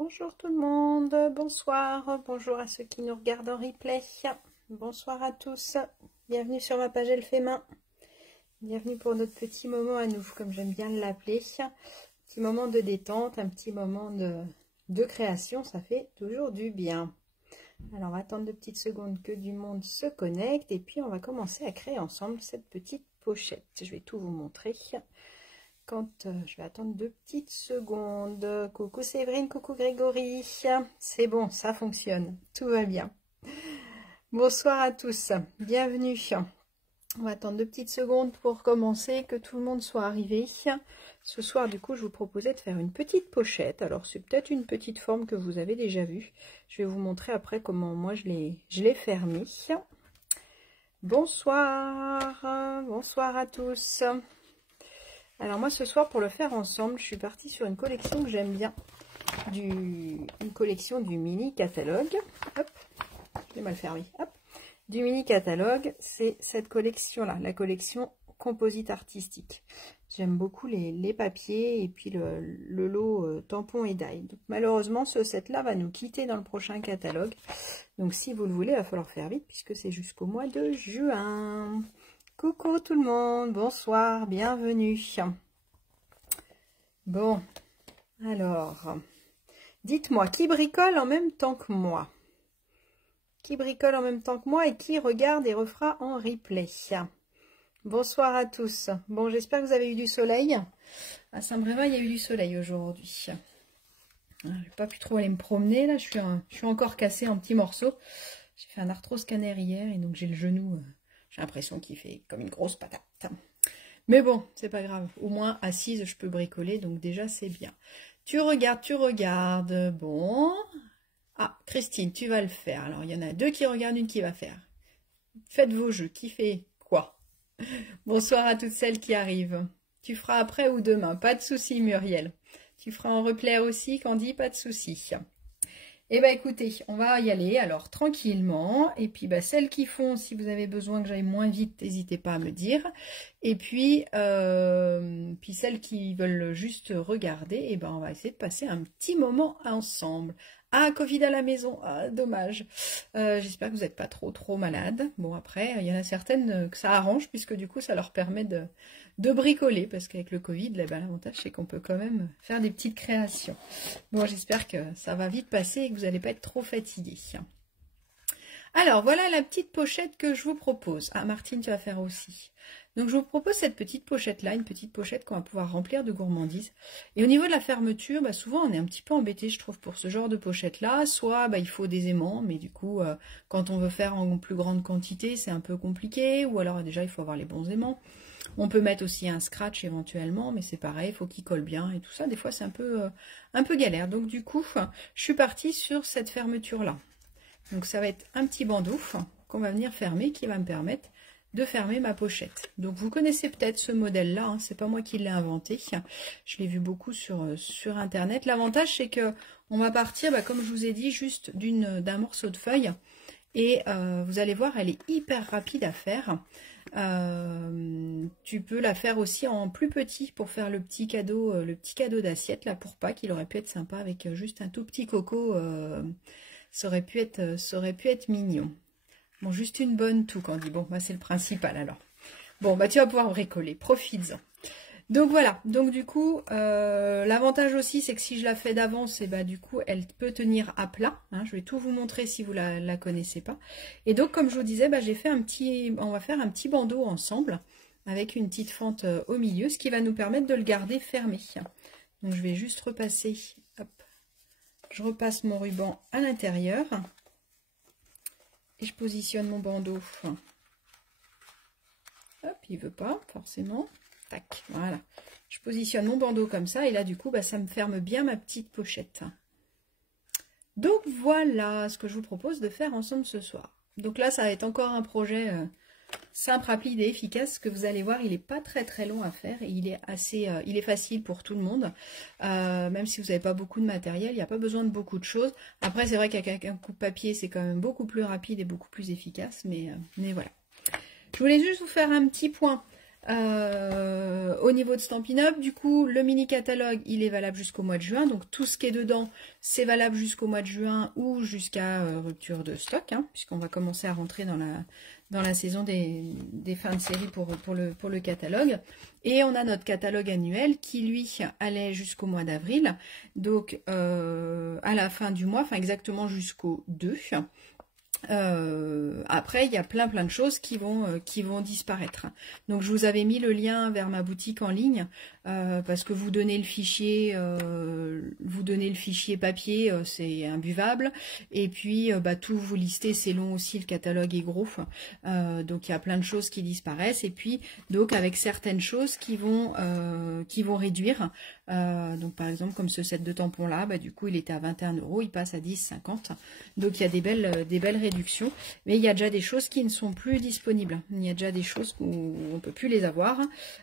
Bonjour tout le monde, bonsoir, bonjour à ceux qui nous regardent en replay, bonsoir à tous, bienvenue sur ma page Elle fait main, bienvenue pour notre petit moment à nous, comme j'aime bien l'appeler, petit moment de détente, un petit moment de création, ça fait toujours du bien. Alors on va attendre 2 petites secondes que du monde se connecte et puis on va commencer à créer ensemble cette petite pochette. Je vais tout vous montrer. Je vais attendre 2 petites secondes. Coucou Séverine, coucou Grégory. C'est bon, ça fonctionne. Tout va bien. Bonsoir à tous. Bienvenue. On va attendre 2 petites secondes pour commencer, que tout le monde soit arrivé. Ce soir, du coup, je vous proposais de faire une petite pochette. Alors, c'est peut-être une petite forme que vous avez déjà vue. Je vais vous montrer après comment moi je l'ai fermée. Bonsoir. Bonsoir à tous. Alors moi ce soir pour le faire ensemble, je suis partie sur une collection que j'aime bien, une collection du mini catalogue. Hop, je vais mal fermer. Hop, du mini catalogue, c'est cette collection là, la collection composite artistique. J'aime beaucoup les papiers et puis le lot tampon et die. Donc, malheureusement ce set là va nous quitter dans le prochain catalogue. Donc si vous le voulez, il va falloir faire vite puisque c'est jusqu'au mois de juin. Coucou tout le monde, bonsoir, bienvenue. Bon, alors, dites-moi, qui bricole en même temps que moi? Qui bricole en même temps que moi et qui regarde et refera en replay? Bonsoir à tous. Bon, j'espère que vous avez eu du soleil. À Saint-Brévin, il y a eu du soleil aujourd'hui. Je n'ai pas pu trop aller me promener, là, je suis encore cassée en petits morceaux. J'ai fait un arthroscanner hier et donc j'ai le genou... J'ai l'impression qu'il fait comme une grosse patate. Mais bon, c'est pas grave. Au moins, assise, je peux bricoler. Donc déjà, c'est bien. Tu regardes. Bon. Ah, Christine, tu vas le faire. Alors, il y en a 2 qui regardent, une qui va faire. Faites vos jeux. Qui fait quoi? Bonsoir à toutes celles qui arrivent. Tu feras après ou demain. Pas de souci, Muriel. Tu feras en replay aussi, Candy. Pas de souci. Eh bien, écoutez, on va y aller, alors, tranquillement. Et puis, celles qui font, si vous avez besoin que j'aille moins vite, n'hésitez pas à me dire. Et puis, celles qui veulent juste regarder, on va essayer de passer un petit moment ensemble. Ah, Covid à la maison, ah, dommage. J'espère que vous n'êtes pas trop malade. Bon, après, il y en a certaines que ça arrange, puisque du coup, ça leur permet de bricoler, parce qu'avec le Covid, l'avantage, c'est qu'on peut quand même faire des petites créations. Bon, j'espère que ça va vite passer et que vous n'allez pas être trop fatigués. Alors, voilà la petite pochette que je vous propose. Ah, Martine, tu vas faire aussi. Donc, je vous propose cette petite pochette-là, une petite pochette qu'on va pouvoir remplir de gourmandises. Et au niveau de la fermeture, souvent, on est un petit peu embêté, je trouve, pour ce genre de pochette-là. Soit, il faut des aimants, mais du coup, quand on veut faire en plus grande quantité, c'est un peu compliqué. Ou alors, déjà, il faut avoir les bons aimants. On peut mettre aussi un scratch éventuellement, mais c'est pareil, il faut qu'il colle bien et tout ça. Des fois, c'est un peu galère. Donc, du coup, je suis partie sur cette fermeture-là. Donc, ça va être un petit bandeau qu'on va venir fermer, qui va me permettre de fermer ma pochette. Donc, vous connaissez peut-être ce modèle-là, hein, c'est pas moi qui l'ai inventé. Je l'ai vu beaucoup sur Internet. L'avantage, c'est que on va partir, comme je vous ai dit, juste d'un morceau de feuille. Et vous allez voir, elle est hyper rapide à faire. Tu peux la faire aussi en plus petit pour faire le petit cadeau d'assiette là pour Pâques. Il aurait pu être sympa avec juste un tout petit coco. Ça aurait pu être mignon. Bon, juste une bonne toux, Candy. Bon, c'est le principal alors. Bon, tu vas pouvoir bricoler. Profites-en. Donc voilà, donc du coup, l'avantage aussi, c'est que si je la fais d'avance, du coup, elle peut tenir à plat. Hein, je vais tout vous montrer si vous la connaissez pas. Et donc, comme je vous disais, j'ai fait on va faire un petit bandeau ensemble, avec une petite fente au milieu, ce qui va nous permettre de le garder fermé. Donc, je vais juste repasser, hop, je repasse mon ruban à l'intérieur, et je positionne mon bandeau. Hop, il veut pas, forcément. Tac, voilà. Je positionne mon bandeau comme ça et là du coup ça me ferme bien ma petite pochette. Donc voilà ce que je vous propose de faire ensemble ce soir. Donc là ça va être encore un projet simple, rapide et efficace que vous allez voir, il n'est pas très long à faire et il est facile pour tout le monde. Même si vous n'avez pas beaucoup de matériel, il n'y a pas besoin de beaucoup de choses. Après c'est vrai qu'avec un coup de papier c'est quand même beaucoup plus rapide et beaucoup plus efficace, mais voilà. Je voulais juste vous faire un petit point. Au niveau de Stampin' Up, du coup, le mini catalogue, il est valable jusqu'au mois de juin. Donc tout ce qui est dedans, c'est valable jusqu'au mois de juin ou jusqu'à rupture de stock, hein, puisqu'on va commencer à rentrer dans la saison des fins de série pour le catalogue. Et on a notre catalogue annuel qui, lui, allait jusqu'au mois d'avril. Donc à la fin du mois, enfin exactement jusqu'au 2. Après, il y a plein de choses qui vont disparaître. Donc, je vous avais mis le lien vers ma boutique en ligne parce que vous donnez le fichier papier, c'est imbuvable. Et puis, tout vous listez, c'est long aussi, le catalogue est gros. Donc, il y a plein de choses qui disparaissent. Et puis, donc, avec certaines choses qui vont réduire. Donc, par exemple, comme ce set de tampons là, du coup, il était à 21 €, il passe à 10,50 €. Donc, il y a des belles réductions. Mais il y a déjà des choses qui ne sont plus disponibles. Il y a déjà des choses où on ne peut plus les avoir.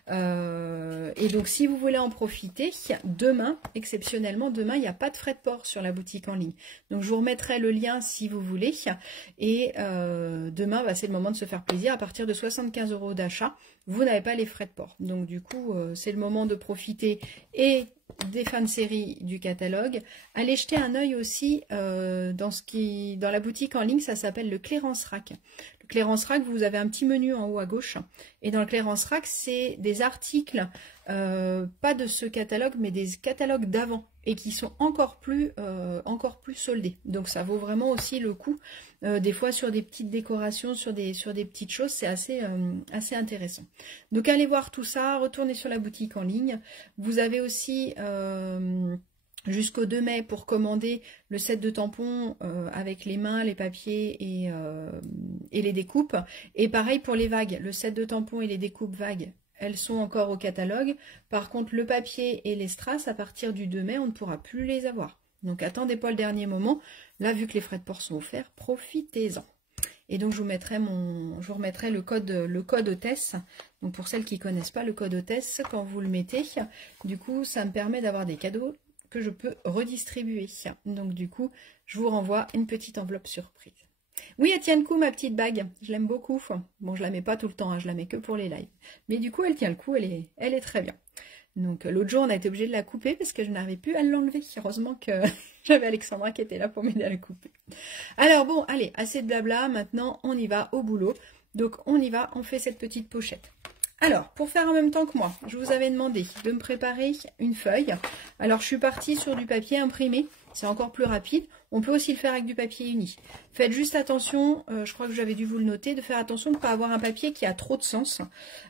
Et donc, si vous voulez en profiter, demain, exceptionnellement, demain, il n'y a pas de frais de port sur la boutique en ligne. Donc, je vous remettrai le lien si vous voulez. Et demain, c'est le moment de se faire plaisir. À partir de 75 € d'achat, vous n'avez pas les frais de port. Donc, du coup, c'est le moment de profiter et des fins de série du catalogue. Allez jeter un œil aussi dans la boutique en ligne, ça s'appelle le clearance rack. Le clearance rack, vous avez un petit menu en haut à gauche. Et dans le clearance rack, c'est des articles, pas de ce catalogue, mais des catalogues d'avant. Et qui sont encore plus soldés. Donc ça vaut vraiment aussi le coup. Des fois sur des petites décorations, sur des petites choses, c'est assez intéressant. Donc allez voir tout ça, retournez sur la boutique en ligne. Vous avez aussi jusqu'au 2 mai pour commander le set de tampons avec les mains, les papiers et les découpes. Et pareil pour les vagues, le set de tampons et les découpes vagues. Elles sont encore au catalogue. Par contre, le papier et les strass, à partir du 2 mai, on ne pourra plus les avoir. Donc, attendez pas le dernier moment. Là, vu que les frais de port sont offerts, profitez-en. Et donc, je vous remettrai le code hôtesse. Donc, pour celles qui ne connaissent pas le code hôtesse, quand vous le mettez, du coup, ça me permet d'avoir des cadeaux que je peux redistribuer. Donc, du coup, je vous renvoie une petite enveloppe surprise. Oui, elle tient le coup, ma petite bague. Je l'aime beaucoup. Bon, je la mets pas tout le temps, hein, je la mets que pour les lives. Mais du coup, elle tient le coup, elle est très bien. Donc, l'autre jour, on a été obligé de la couper parce que je n'arrivais plus à l'enlever. Heureusement que j'avais Alexandra qui était là pour m'aider à la couper. Alors, bon, allez, assez de blabla. Maintenant, on y va au boulot. Donc, on y va, on fait cette petite pochette. Alors, pour faire en même temps que moi, je vous avais demandé de me préparer une feuille. Alors, je suis partie sur du papier imprimé. C'est encore plus rapide. On peut aussi le faire avec du papier uni. Faites juste attention, je crois que j'avais dû vous le noter, de faire attention de ne pas avoir un papier qui a trop de sens.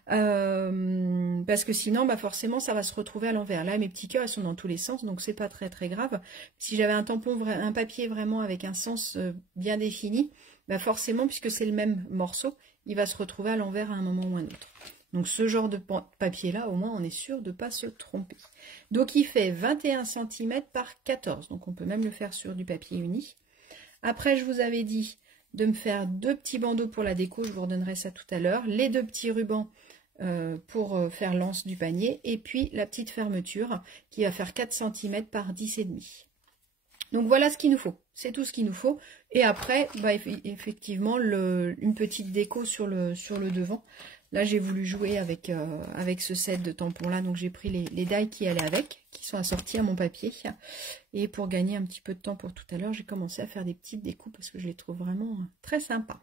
Parce que sinon, forcément, ça va se retrouver à l'envers. Là, mes petits cœurs, ils sont dans tous les sens, donc c'est pas très grave. Si j'avais un papier vraiment avec un sens bien défini, forcément, puisque c'est le même morceau, il va se retrouver à l'envers à un moment ou un autre. Donc ce genre de papier-là, au moins, on est sûr de ne pas se tromper. Donc il fait 21 cm par 14. Donc on peut même le faire sur du papier uni. Après, je vous avais dit de me faire 2 petits bandeaux pour la déco. Je vous redonnerai ça tout à l'heure. Les 2 petits rubans pour faire l'anse du panier. Et puis la petite fermeture qui va faire 4 cm par 10,5. Donc voilà ce qu'il nous faut. C'est tout ce qu'il nous faut. Et après, effectivement, une petite déco sur le devant. Là, j'ai voulu jouer avec ce set de tampons-là. Donc, j'ai pris les die qui allaient avec, qui sont assortis à mon papier. Et pour gagner un petit peu de temps pour tout à l'heure, j'ai commencé à faire des petites découpes parce que je les trouve vraiment très sympas.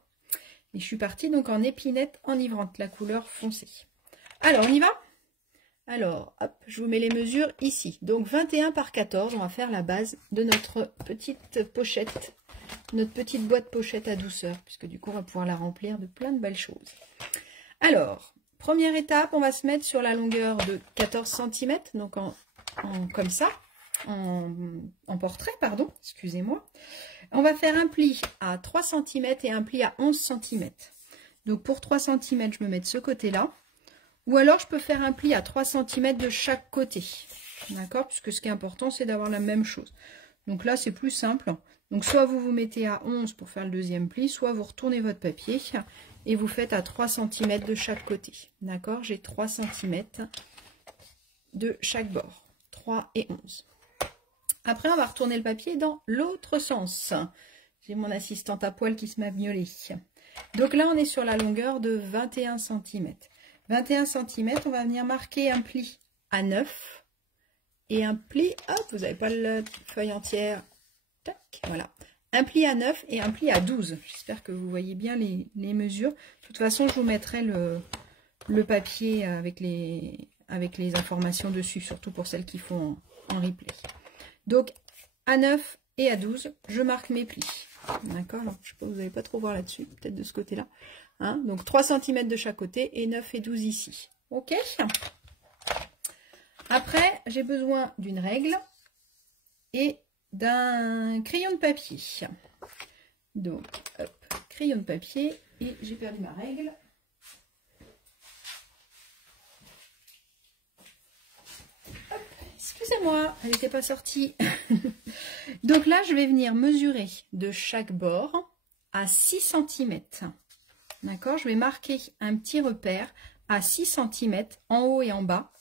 Et je suis partie donc en épinette enivrante, la couleur foncée. Alors, on y va? Alors, hop, je vous mets les mesures ici. Donc, 21 par 14, on va faire la base de notre petite pochette, notre petite boîte pochette à douceur, puisque du coup, on va pouvoir la remplir de plein de belles choses. Alors, première étape, on va se mettre sur la longueur de 14 cm, donc comme ça, en portrait, pardon, excusez-moi. On va faire un pli à 3 cm et un pli à 11 cm. Donc pour 3 cm, je me mets de ce côté-là. Ou alors, je peux faire un pli à 3 cm de chaque côté. D'accord? Puisque ce qui est important, c'est d'avoir la même chose. Donc là, c'est plus simple. Donc soit vous vous mettez à 11 pour faire le deuxième pli, soit vous retournez votre papier et vous faites à 3 cm de chaque côté. D'accord? J'ai 3 cm de chaque bord. 3 et 11. Après, on va retourner le papier dans l'autre sens. J'ai mon assistante à poil qui se m'a miaulé. Donc là, on est sur la longueur de 21 cm. 21 cm, on va venir marquer un pli à 9 et un pli, hop, vous n'avez pas la feuille entière, tac, voilà. Un pli à 9 et un pli à 12. J'espère que vous voyez bien les mesures. De toute façon, je vous mettrai le papier avec les informations dessus, surtout pour celles qui font en replay. Donc, à 9 et à 12, je marque mes plis. D'accord? Je ne sais pas, vous n'allez pas trop voir là-dessus, peut-être de ce côté-là. Hein, donc, 3 cm de chaque côté et 9 et 12 ici. OK? Après, j'ai besoin d'une règle et d'un crayon de papier. Donc, hop, crayon de papier et j'ai perdu ma règle. Excusez-moi, elle n'était pas sortie. Donc là, je vais venir mesurer de chaque bord à 6 cm. D'accord? Je vais marquer un petit repère à 6 cm en haut et en bas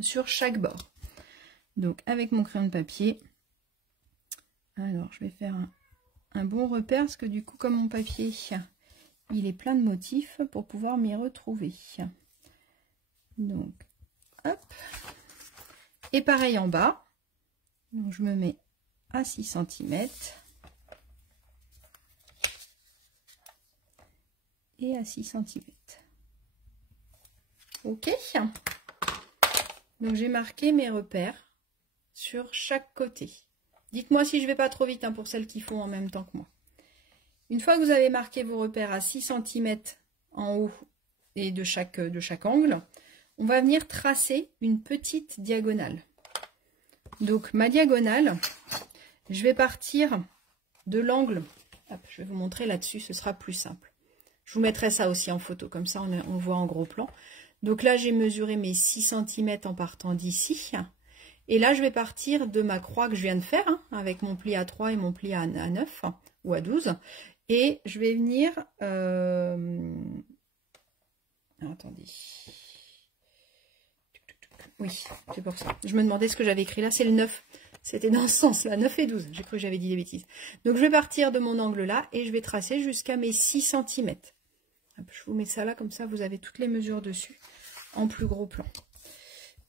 sur chaque bord. Donc, avec mon crayon de papier, alors je vais faire un bon repère parce que du coup, comme mon papier, il est plein de motifs pour pouvoir m'y retrouver. Donc, hop. Et pareil en bas, donc je me mets à 6 cm et à 6 cm. OK. Donc j'ai marqué mes repères sur chaque côté. Dites-moi si je ne vais pas trop vite hein, pour celles qui font en même temps que moi. Une fois que vous avez marqué vos repères à 6 cm en haut et de chaque angle, on va venir tracer une petite diagonale. Donc ma diagonale, je vais partir de l'angle. Je vais vous montrer là-dessus, ce sera plus simple. Je vous mettrai ça aussi en photo, comme ça on voit en gros plan. Donc là j'ai mesuré mes 6 cm en partant d'ici. Et là je vais partir de ma croix que je viens de faire, hein, avec mon pli à 3 et mon pli à 9 ou à 12. Et je vais venir... attendez... Oui, c'est pour ça. Je me demandais ce que j'avais écrit là, c'est le 9. C'était dans ce sens-là, 9 et 12. J'ai cru que j'avais dit des bêtises. Donc je vais partir de mon angle là et je vais tracer jusqu'à mes 6 cm. Je vous mets ça là, comme ça vous avez toutes les mesures dessus en plus gros plan.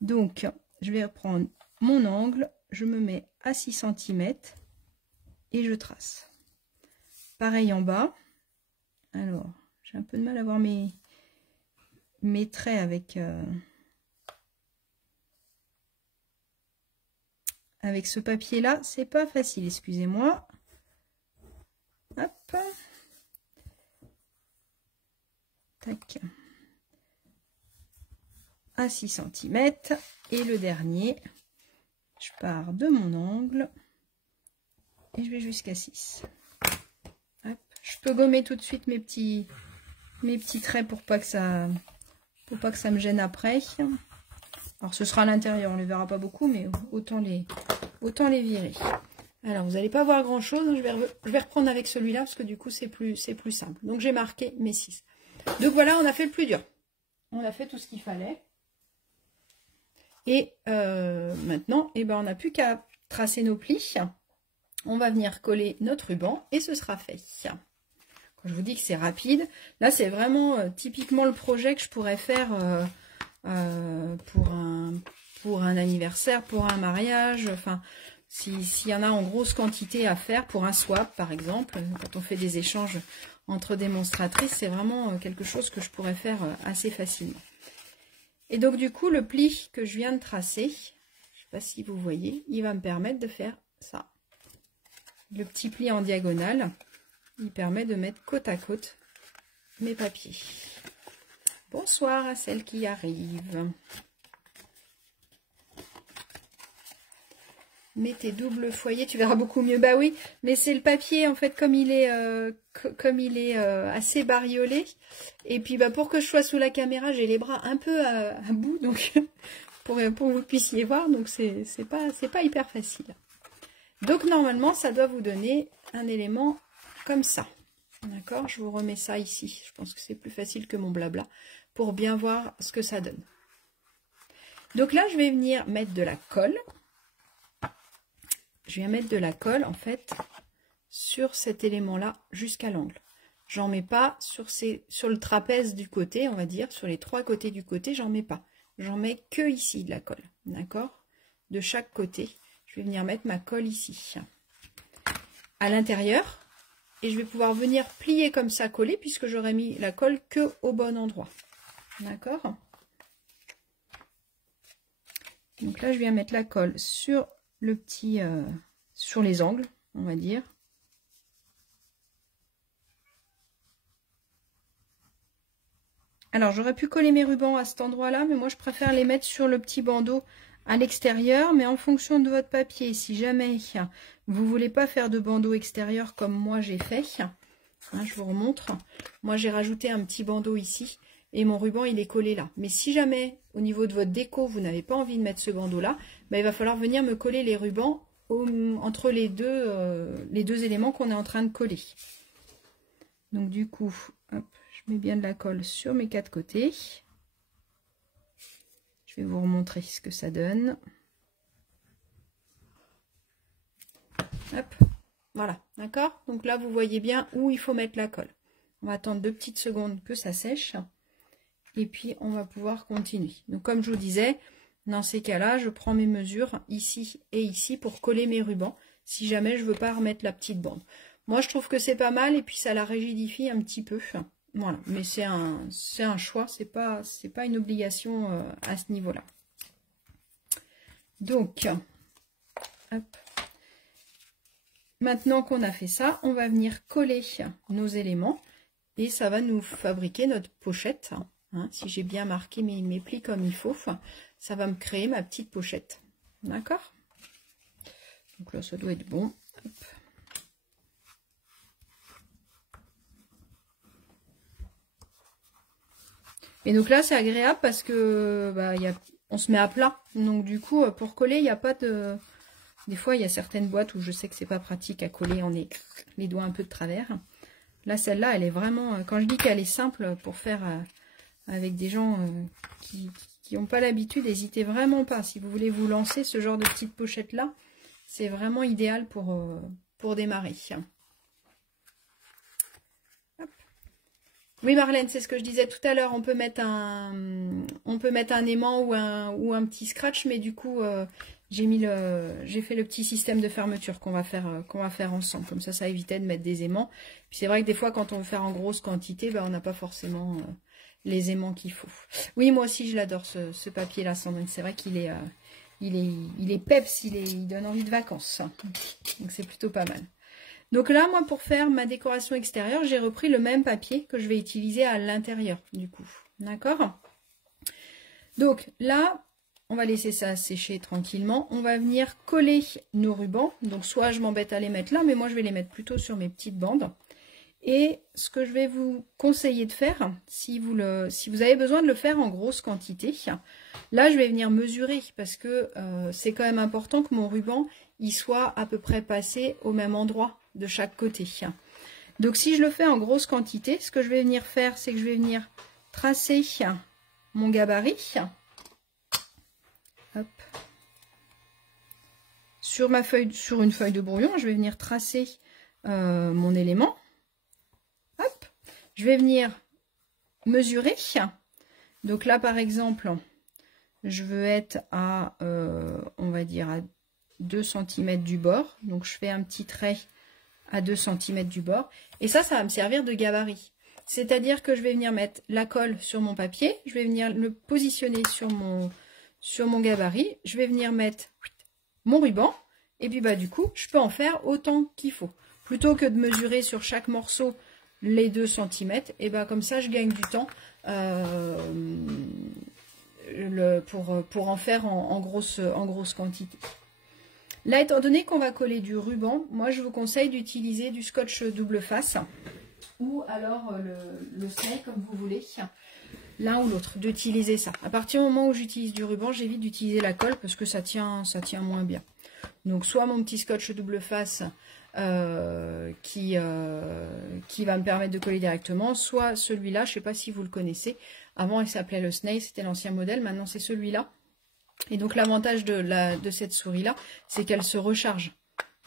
Donc je vais reprendre mon angle, je me mets à 6 cm et je trace. Pareil en bas. Alors, j'ai un peu de mal à voir mes traits avec ce papier là, c'est pas facile, excusez-moi. Hop. Tac. À 6 cm. Et le dernier, je pars de mon angle et je vais jusqu'à 6. Hop. Je peux gommer tout de suite mes petits traits pour pas que ça me gêne après. Alors ce sera à l'intérieur, on ne les verra pas beaucoup, mais autant les virer. Alors vous n'allez pas voir grand chose, je vais reprendre avec celui-là parce que du coup c'est plus simple. Donc j'ai marqué mes 6. Donc voilà, on a fait le plus dur. On a fait tout ce qu'il fallait. Et maintenant, eh ben, on n'a plus qu'à tracer nos plis. On va venir coller notre ruban et ce sera fait. Quand je vous dis que c'est rapide, là c'est vraiment typiquement le projet que je pourrais faire pour un anniversaire, pour un mariage, enfin s'il y en a en grosse quantité à faire, pour un swap par exemple, quand on fait des échanges entre démonstratrices, c'est vraiment quelque chose que je pourrais faire assez facilement. Et donc du coup le pli que je viens de tracer, je ne sais pas si vous voyez, il va me permettre de faire ça. Le petit pli en diagonale, il permet de mettre côte à côte mes papiers. Bonsoir à celles qui arrivent. Mettez double foyer, tu verras beaucoup mieux. Bah oui, mais c'est le papier en fait comme il est assez bariolé. Et puis bah pour que je sois sous la caméra, j'ai les bras un peu à bout, donc pour que vous puissiez voir, donc c'est pas hyper facile. Donc normalement ça doit vous donner un élément comme ça. D'accord, je vous remets ça ici. Je pense que c'est plus facile que mon blabla pour bien voir ce que ça donne. Donc là, je vais venir mettre de la colle. Je viens mettre de la colle, en fait, sur cet élément-là jusqu'à l'angle. J'en mets pas sur le trapèze du côté, on va dire, sur les 3 côtés du côté, j'en mets pas. J'en mets que ici de la colle, d'accord? De chaque côté, je vais venir mettre ma colle ici, à l'intérieur, et je vais pouvoir venir plier comme ça, coller, puisque j'aurais mis la colle que au bon endroit, d'accord? Donc là, je viens mettre la colle sur le petit, sur les angles, on va dire. Alors, j'aurais pu coller mes rubans à cet endroit-là, mais moi, je préfère les mettre sur le petit bandeau à l'extérieur. Mais en fonction de votre papier, si jamais vous voulez pas faire de bandeau extérieur comme moi, j'ai fait, hein, je vous remontre. Moi, j'ai rajouté un petit bandeau ici et mon ruban, il est collé là. Mais si jamais, au niveau de votre déco, vous n'avez pas envie de mettre ce bandeau-là, ben, il va falloir venir me coller les rubans entre les deux éléments qu'on est en train de coller. Donc, du coup, hop. Je mets bien de la colle sur mes 4 côtés. Je vais vous remontrer ce que ça donne. Hop, voilà, d'accord? Donc là, vous voyez bien où il faut mettre la colle. On va attendre 2 petites secondes que ça sèche. Et puis, on va pouvoir continuer. Donc, comme je vous disais, dans ces cas-là, je prends mes mesures ici et ici pour coller mes rubans. Si jamais je ne veux pas remettre la petite bande. Moi, je trouve que c'est pas mal et puis ça la rigidifie un petit peu. Voilà, mais c'est un choix, c'est pas une obligation à ce niveau-là. Donc, hop. Maintenant qu'on a fait ça, on va venir coller nos éléments et ça va nous fabriquer notre pochette. Hein, si j'ai bien marqué mes plis comme il faut, ça va me créer ma petite pochette. D'accord? Donc là, ça doit être bon. Hop. Et donc là, c'est agréable parce que bah, on se met à plat. Donc du coup, pour coller, il n'y a pas de... Des fois, il y a certaines boîtes où je sais que c'est pas pratique à coller. On est les doigts un peu de travers. Là, celle-là, elle est vraiment... Quand je dis qu'elle est simple pour faire avec des gens qui n'ont pas l'habitude, n'hésitez vraiment pas. Si vous voulez vous lancer ce genre de petite pochette-là, c'est vraiment idéal pour démarrer. Oui, Marlène, c'est ce que je disais tout à l'heure. On peut mettre un aimant ou un petit scratch, mais du coup, j'ai fait le petit système de fermeture qu'on va faire ensemble. Comme ça évitait de mettre des aimants. Puis c'est vrai que des fois, quand on veut faire en grosse quantité, ben, on n'a pas forcément les aimants qu'il faut. Oui, moi aussi, je l'adore ce papier-là, Sandrine. C'est vrai qu'il est, il est peps, il donne envie de vacances. Donc c'est plutôt pas mal. Donc là, moi, pour faire ma décoration extérieure, j'ai repris le même papier que je vais utiliser à l'intérieur, du coup. D'accord? Donc là, on va laisser ça sécher tranquillement. On va venir coller nos rubans. Donc soit je m'embête à les mettre là, mais moi, je vais les mettre plutôt sur mes petites bandes. Et ce que je vais vous conseiller de faire, si vous avez besoin de le faire en grosse quantité, là, je vais venir mesurer parce que c'est quand même important que mon ruban, il soit à peu près passé au même endroit de chaque côté. Donc si je le fais en grosse quantité, ce que je vais venir faire, c'est que je vais venir tracer mon gabarit. Hop. Sur une feuille de brouillon, je vais venir tracer mon élément. Hop. Je vais venir mesurer. Donc là, par exemple, je veux être à, on va dire, à 2 cm du bord. Donc je fais un petit trait à 2 cm du bord. Et ça va me servir de gabarit. C'est-à-dire que je vais venir mettre la colle sur mon papier. Je vais venir le positionner sur mon gabarit. Je vais venir mettre mon ruban. Et puis bah du coup, je peux en faire autant qu'il faut. Plutôt que de mesurer sur chaque morceau les 2 cm. Et bah comme ça, je gagne du temps pour en faire en grosse quantité. Là, étant donné qu'on va coller du ruban, moi je vous conseille d'utiliser du scotch double face ou alors le snail comme vous voulez, l'un ou l'autre, d'utiliser ça. À partir du moment où j'utilise du ruban, j'évite d'utiliser la colle parce que ça tient moins bien. Donc soit mon petit scotch double face qui va me permettre de coller directement, soit celui-là, je ne sais pas si vous le connaissez. Avant, il s'appelait le snail, c'était l'ancien modèle, maintenant c'est celui-là. Et donc l'avantage de cette souris-là, c'est qu'elle se recharge.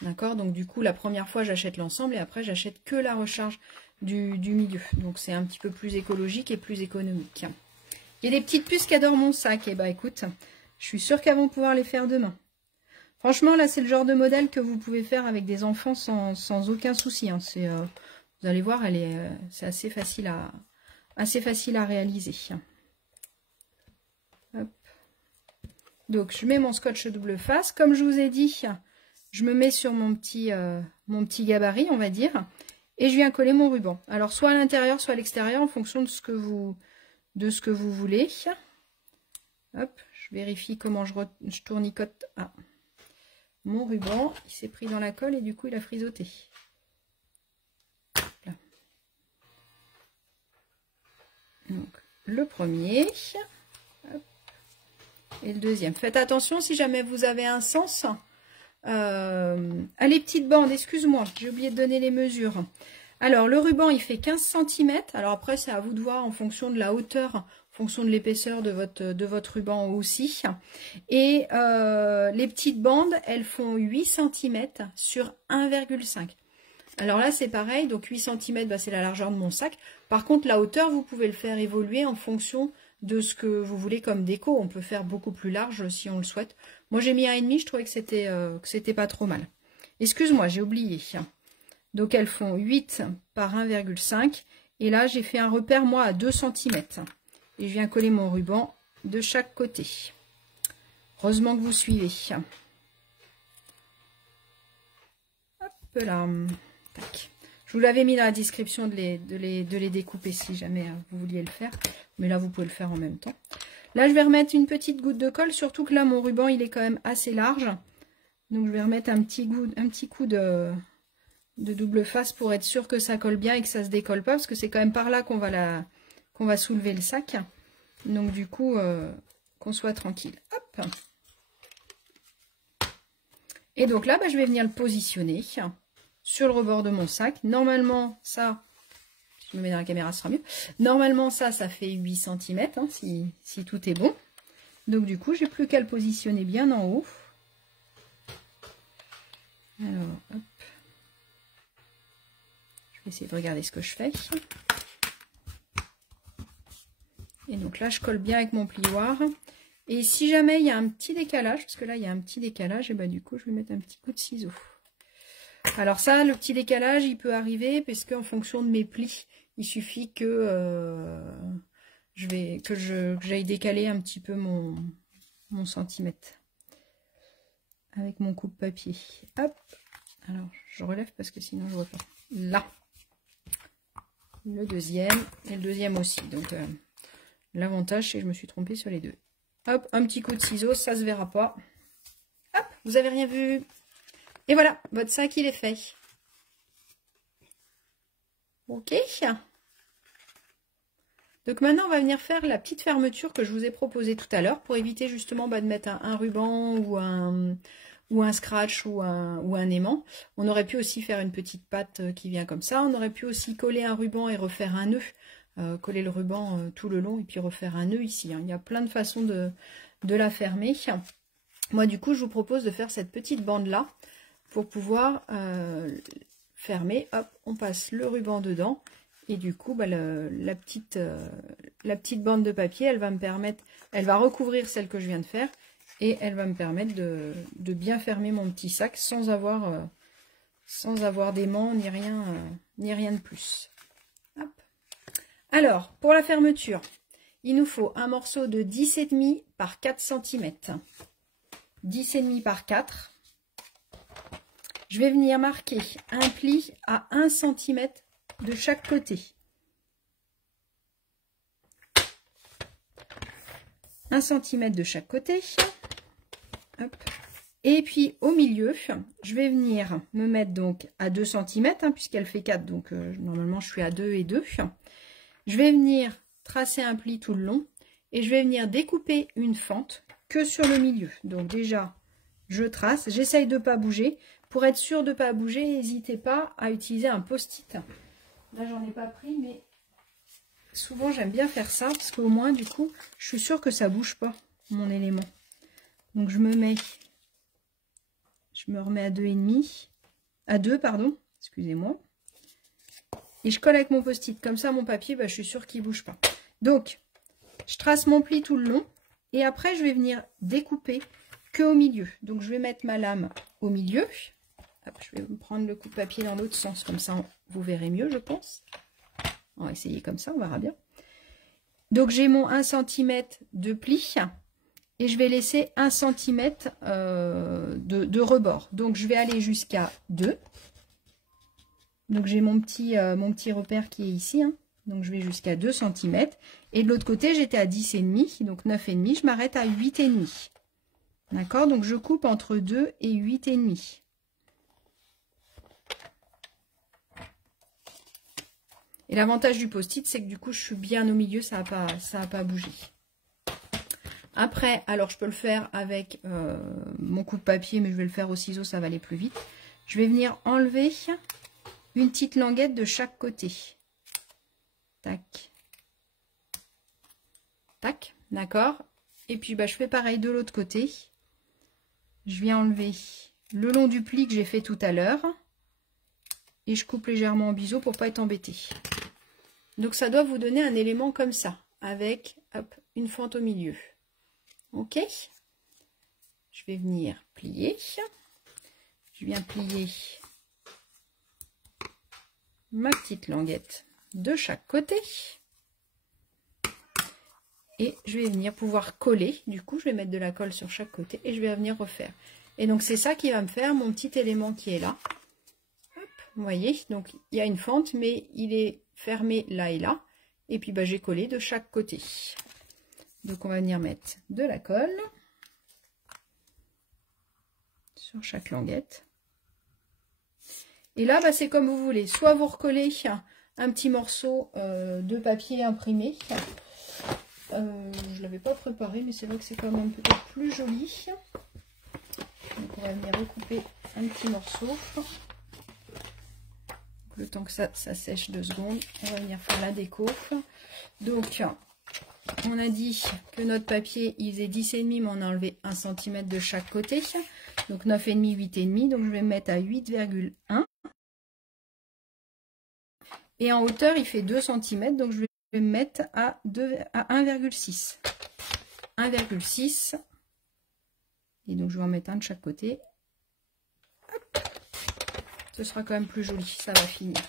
D'accord? Donc du coup, la première fois, j'achète l'ensemble et après, j'achète que la recharge du milieu. Donc c'est un petit peu plus écologique et plus économique. Il y a des petites puces qui adorent mon sac. Et bah écoute, je suis sûre qu'elles vont pouvoir les faire demain. Franchement, là, c'est le genre de modèle que vous pouvez faire avec des enfants sans aucun souci. Hein. Vous allez voir, c'est assez facile à réaliser. Hop. Donc, je mets mon scotch double face. Comme je vous ai dit, je me mets sur mon petit gabarit, on va dire. Et je viens coller mon ruban. Alors, soit à l'intérieur, soit à l'extérieur, en fonction de ce que vous voulez. Hop, je vérifie comment je tournicote. Ah. Mon ruban, il s'est pris dans la colle et du coup il a frisotté. Là. Donc le premier. Hop, et le deuxième. Faites attention si jamais vous avez un sens. À les petites bandes, excuse-moi, j'ai oublié de donner les mesures. Alors le ruban il fait 15 cm. Alors après c'est à vous de voir en fonction de la hauteur, fonction de l'épaisseur de votre ruban aussi. Et les petites bandes, elles font 8 cm sur 1,5. Alors là, c'est pareil. Donc 8 cm, bah, c'est la largeur de mon sac. Par contre, la hauteur, vous pouvez le faire évoluer en fonction de ce que vous voulez comme déco. On peut faire beaucoup plus large si on le souhaite. Moi, j'ai mis 1,5. Je trouvais que c'était pas trop mal. Excuse-moi, j'ai oublié. Donc, elles font 8 par 1,5. Et là, j'ai fait un repère, moi, à 2 cm. Et je viens coller mon ruban de chaque côté. Heureusement que vous suivez. Hop là. Tac. Je vous l'avais mis dans la description de les découper si jamais vous vouliez le faire. Mais là, vous pouvez le faire en même temps. Là, je vais remettre une petite goutte de colle. Surtout que là, mon ruban, il est quand même assez large. Donc, je vais remettre un petit coup de double face pour être sûr que ça colle bien et que ça ne se décolle pas. Parce que c'est quand même par là qu'on va soulever le sac. Donc du coup, qu'on soit tranquille. Hop. Et donc là, bah, je vais venir le positionner sur le rebord de mon sac. Normalement, ça, si je me mets dans la caméra, ce sera mieux. Normalement, ça fait 8 cm, hein, si tout est bon. Donc du coup, j'ai plus qu'à le positionner bien en haut. Alors, hop. Je vais essayer de regarder ce que je fais. Et donc là, je colle bien avec mon plioir. Et si jamais il y a un petit décalage, parce que là, il y a un petit décalage, et bah du coup, je vais mettre un petit coup de ciseau. Alors ça, le petit décalage, il peut arriver, parce qu'en fonction de mes plis, il suffit que j'aille décaler un petit peu mon centimètre. Avec mon coupe-papier. Hop. Alors, je relève parce que sinon, je vois pas. Là. Le deuxième, et le deuxième aussi. Donc... l'avantage, c'est que je me suis trompée sur les deux. Hop, un petit coup de ciseau, ça se verra pas. Hop, vous avez rien vu. Et voilà, votre sac, il est fait. Ok. Donc maintenant, on va venir faire la petite fermeture que je vous ai proposée tout à l'heure pour éviter justement de mettre un ruban ou un scratch ou un aimant. On aurait pu aussi faire une petite patte qui vient comme ça. On aurait pu aussi coller un ruban et refaire un nœud. Coller le ruban tout le long et puis refaire un nœud ici. Hein. Il y a plein de façons de la fermer. Moi, du coup, je vous propose de faire cette petite bande-là pour pouvoir fermer. Hop, on passe le ruban dedans. Et du coup, bah, la petite bande de papier, elle va me permettre, elle va recouvrir celle que je viens de faire. Et elle va me permettre de bien fermer mon petit sac sans avoir d'aimant ni rien de plus. Hop. Alors, pour la fermeture, il nous faut un morceau de 10,5 par 4 cm. 10,5 par 4. Je vais venir marquer un pli à 1 cm de chaque côté. 1 cm de chaque côté. Hop. Et puis au milieu, je vais venir me mettre donc à 2 cm, hein, puisqu'elle fait 4, donc normalement je suis à 2 et 2. Je vais venir tracer un pli tout le long et je vais venir découper une fente que sur le milieu. Donc déjà, je trace, j'essaye de ne pas bouger. Pour être sûr de ne pas bouger, n'hésitez pas à utiliser un post-it. Là, j'en ai pas pris, mais souvent j'aime bien faire ça parce qu'au moins, du coup, je suis sûre que ça ne bouge pas, mon élément. Donc je me remets à 2,5, à 2, pardon, excusez-moi. Et je colle avec mon post-it. Comme ça, mon papier, bah, je suis sûre qu'il ne bouge pas. Donc, je trace mon pli tout le long. Et après, je vais venir découper que au milieu. Donc, je vais mettre ma lame au milieu. Hop, je vais prendre le coup de papier dans l'autre sens. Comme ça, vous verrez mieux, je pense. On va essayer comme ça, on verra bien. Donc, j'ai mon 1 cm de pli. Et je vais laisser 1 cm de rebord. Donc, je vais aller jusqu'à 2. Donc, j'ai mon petit repère qui est ici. Hein. Donc, je vais jusqu'à 2 cm. Et de l'autre côté, j'étais à 10,5. Donc, 9,5. Je m'arrête à 8,5. D'accord? Donc, je coupe entre 2 et 8,5. Et l'avantage du post-it, c'est que du coup, je suis bien au milieu. Ça n'a pas bougé. Après, alors je peux le faire avec mon coup de papier, mais je vais le faire au ciseau, ça va aller plus vite. Je vais venir enlever une petite languette de chaque côté. Tac. Tac, d'accord. Et puis, bah, je fais pareil de l'autre côté. Je viens enlever le long du pli que j'ai fait tout à l'heure. Et je coupe légèrement en biseau pour ne pas être embêté. Donc, ça doit vous donner un élément comme ça, avec hop, une fente au milieu. Ok, je vais venir plier. Je viens plier ma petite languette de chaque côté. Et je vais venir pouvoir coller. Du coup, je vais mettre de la colle sur chaque côté et je vais venir refaire. Et donc, c'est ça qui va me faire mon petit élément qui est là. Hop, vous voyez, donc il y a une fente, mais il est fermé là et là. Et puis, bah, j'ai collé de chaque côté. Donc, on va venir mettre de la colle sur chaque languette. Et là, bah, c'est comme vous voulez. Soit vous recollez un petit morceau de papier imprimé. Je ne l'avais pas préparé, mais c'est vrai que c'est quand même peut-être plus joli. Donc, on va venir recouper un petit morceau. Le temps que ça sèche 2 secondes, on va venir faire la déco. Donc, on a dit que notre papier, il faisait 10,5, mais on a enlevé 1 cm de chaque côté. Donc 9,5, 8,5. Donc je vais me mettre à 8,1. Et en hauteur, il fait 2 cm. Donc je vais me mettre à 1,6. 1,6. Et donc je vais en mettre un de chaque côté. Hop. Ce sera quand même plus joli. Ça va finir.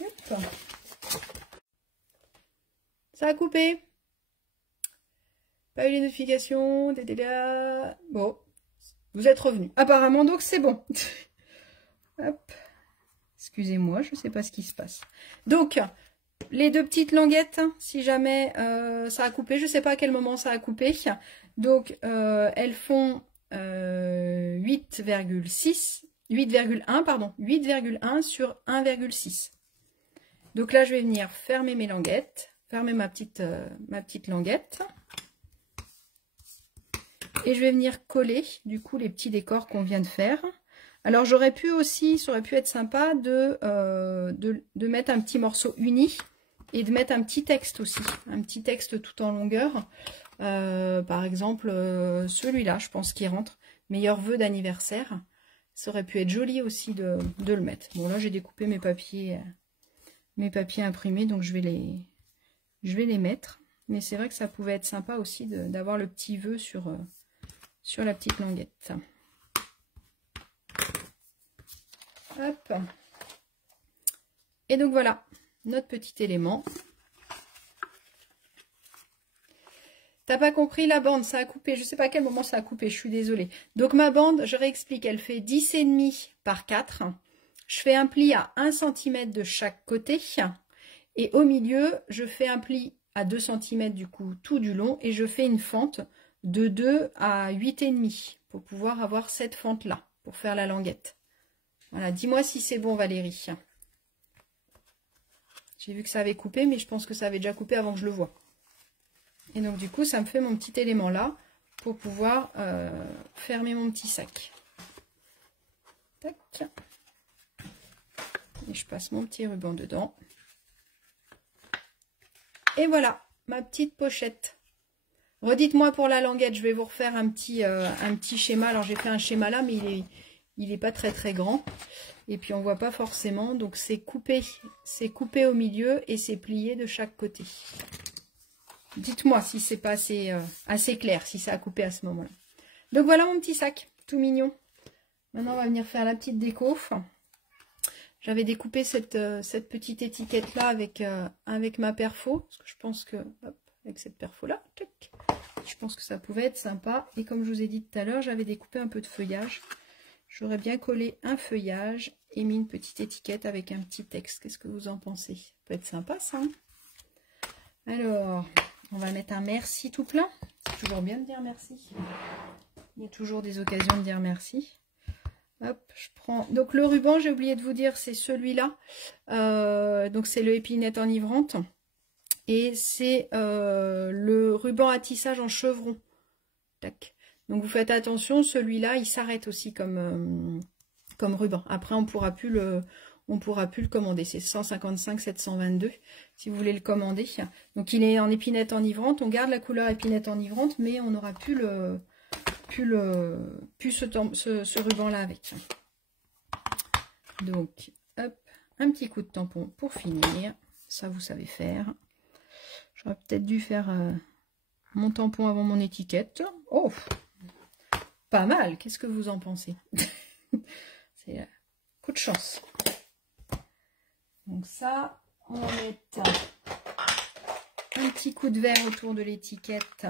Hop. Ça a coupé. Pas eu les notifications. Bon, vous êtes revenu. Apparemment, donc c'est bon. Hop. Excusez-moi, je ne sais pas ce qui se passe. Donc, les 2 petites languettes, si jamais ça a coupé, je ne sais pas à quel moment ça a coupé. Donc, elles font 8,1 pardon, 8,1 sur 1,6. Donc là, je vais venir fermer mes languettes. Fermer ma petite languette. Et je vais venir coller, du coup, les petits décors qu'on vient de faire. Alors, j'aurais pu aussi, ça aurait pu être sympa de mettre un petit morceau uni et de mettre un petit texte aussi. Un petit texte tout en longueur. Par exemple, celui-là, je pense qu'il rentre. Meilleurs vœux d'anniversaire. Ça aurait pu être joli aussi de le mettre. Bon, là, j'ai découpé mes papiers imprimés, donc je vais les mettre. Mais c'est vrai que ça pouvait être sympa aussi d'avoir le petit vœu sur la petite languette. Hop. Et donc voilà, notre petit élément. T'as pas compris la bande, ça a coupé. Je sais pas à quel moment ça a coupé, je suis désolée. Donc ma bande, je réexplique, elle fait 10,5 par 4. Je fais un pli à 1 cm de chaque côté. Et au milieu, je fais un pli à 2 cm du coup tout du long. Et je fais une fente de 2 à 8,5 pour pouvoir avoir cette fente là, pour faire la languette. Voilà, dis-moi si c'est bon Valérie. J'ai vu que ça avait coupé, mais je pense que ça avait déjà coupé avant que je le voie. Et donc du coup, ça me fait mon petit élément là pour pouvoir fermer mon petit sac. Tac. Et je passe mon petit ruban dedans. Et voilà, ma petite pochette. Redites-moi pour la languette, je vais vous refaire un petit schéma. Alors j'ai fait un schéma là, mais il n'est pas très très grand. Et puis on voit pas forcément, donc c'est coupé au milieu et c'est plié de chaque côté. Dites-moi si c'est pas assez clair, si ça a coupé à ce moment-là. Donc voilà mon petit sac, tout mignon. Maintenant on va venir faire la petite déco. J'avais découpé cette petite étiquette là avec ma perfo, parce que je pense que, hop, avec cette perfo là, je pense que ça pouvait être sympa. Et comme je vous ai dit tout à l'heure, j'avais découpé un peu de feuillage. J'aurais bien collé un feuillage et mis une petite étiquette avec un petit texte. Qu'est-ce que vous en pensez? Ça peut être sympa ça. Hein? Alors, on va mettre un merci tout plein. C'est toujours bien de dire merci. Il y a toujours des occasions de dire merci. Hop, je prends. Donc le ruban, j'ai oublié de vous dire, c'est celui-là. Donc c'est le épinette enivrante. Et c'est le ruban à tissage en chevron. Tac. Donc vous faites attention, celui-là, il s'arrête aussi comme ruban. Après, on pourra plus le commander. C'est 155,722 si vous voulez le commander. Donc il est en épinette enivrante. On garde la couleur épinette enivrante, mais on n'aura plus ce ruban-là avec. Donc, hop, un petit coup de tampon pour finir. Ça, vous savez faire. J'aurais peut-être dû faire mon tampon avant mon étiquette. Oh, pas mal. Qu'est-ce que vous en pensez? C'est coup de chance. Donc ça, on va mettre un petit coup de verre autour de l'étiquette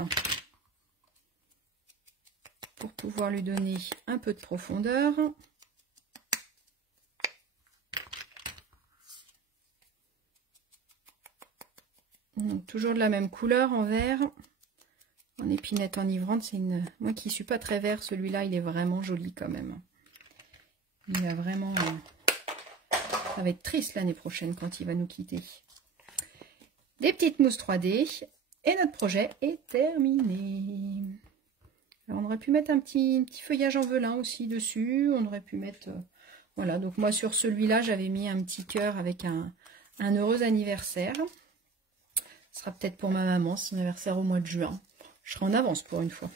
pour pouvoir lui donner un peu de profondeur. Donc, toujours de la même couleur en vert, en épinette enivrante. C'est moi qui ne suis pas très vert, celui-là il est vraiment joli quand même. Il a vraiment... Ça va être triste l'année prochaine quand il va nous quitter. Des petites mousses 3D et notre projet est terminé. Alors, on aurait pu mettre un petit feuillage en velin aussi dessus. On aurait pu mettre... voilà, donc moi sur celui-là, j'avais mis un petit cœur avec un heureux anniversaire. Ce sera peut-être pour ma maman, son anniversaire au mois de juin. Je serai en avance pour une fois.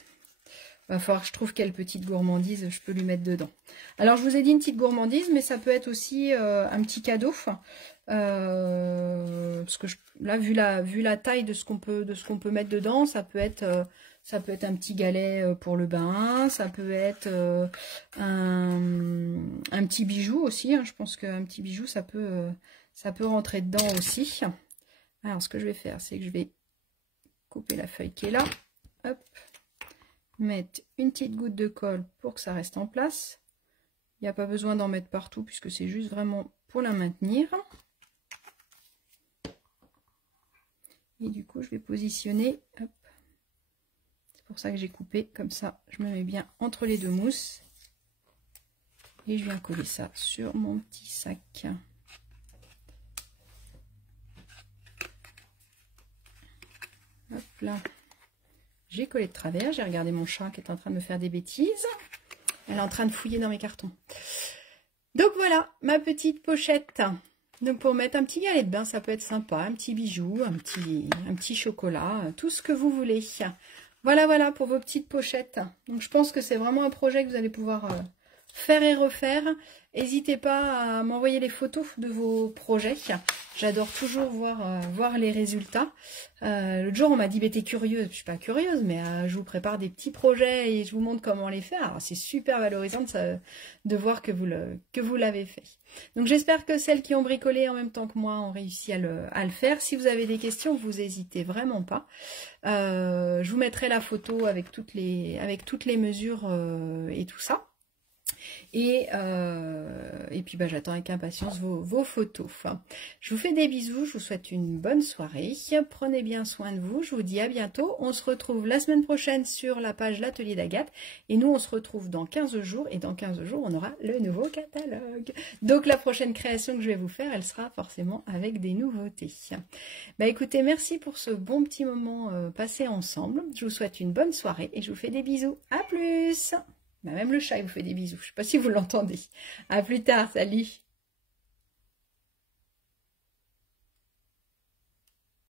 Va falloir que je trouve quelle petite gourmandise je peux lui mettre dedans. Alors, je vous ai dit une petite gourmandise, mais ça peut être aussi un petit cadeau. Parce que là, vu la taille de ce qu'on peut mettre dedans, ça peut être un petit galet pour le bain, ça peut être un petit bijou aussi. Hein. Je pense qu'un petit bijou, ça peut rentrer dedans aussi. Alors, ce que je vais faire, c'est que je vais couper la feuille qui est là. Hop. Mettre une petite goutte de colle pour que ça reste en place. Il n'y a pas besoin d'en mettre partout puisque c'est juste vraiment pour la maintenir. Et du coup, je vais positionner. Hop. C'est pour ça que j'ai coupé. Comme ça, je me mets bien entre les deux mousses. Et je viens coller ça sur mon petit sac. Hop là. J'ai collé de travers, j'ai regardé mon chat qui est en train de me faire des bêtises. Elle est en train de fouiller dans mes cartons. Donc voilà, ma petite pochette. Donc pour mettre un petit galet de bain, ça peut être sympa. Un petit bijou, un petit chocolat, tout ce que vous voulez. Voilà pour vos petites pochettes. Donc je pense que c'est vraiment un projet que vous allez pouvoir faire et refaire. N'hésitez pas à m'envoyer les photos de vos projets. J'adore toujours voir les résultats. L'autre jour, on m'a dit, t'es curieuse. Je suis pas curieuse, mais je vous prépare des petits projets et je vous montre comment les faire. Alors, c'est super valorisant de voir que vous l'avez fait. Donc, j'espère que celles qui ont bricolé en même temps que moi ont réussi à le faire. Si vous avez des questions, vous n'hésitez vraiment pas. Je vous mettrai la photo avec toutes les mesures et tout ça. Et puis j'attends avec impatience vos photos. Je vous fais des bisous, je vous souhaite une bonne soirée. Prenez bien soin de vous, je vous dis à bientôt. On se retrouve la semaine prochaine sur la page L'Atelier d'Agathe. Et nous, on se retrouve dans 15 jours. Et dans 15 jours, on aura le nouveau catalogue. Donc la prochaine création que je vais vous faire, elle sera forcément avec des nouveautés. Écoutez, merci pour ce bon petit moment passé ensemble. Je vous souhaite une bonne soirée et je vous fais des bisous. À plus! Même le chat, il vous fait des bisous. Je ne sais pas si vous l'entendez. À plus tard, salut!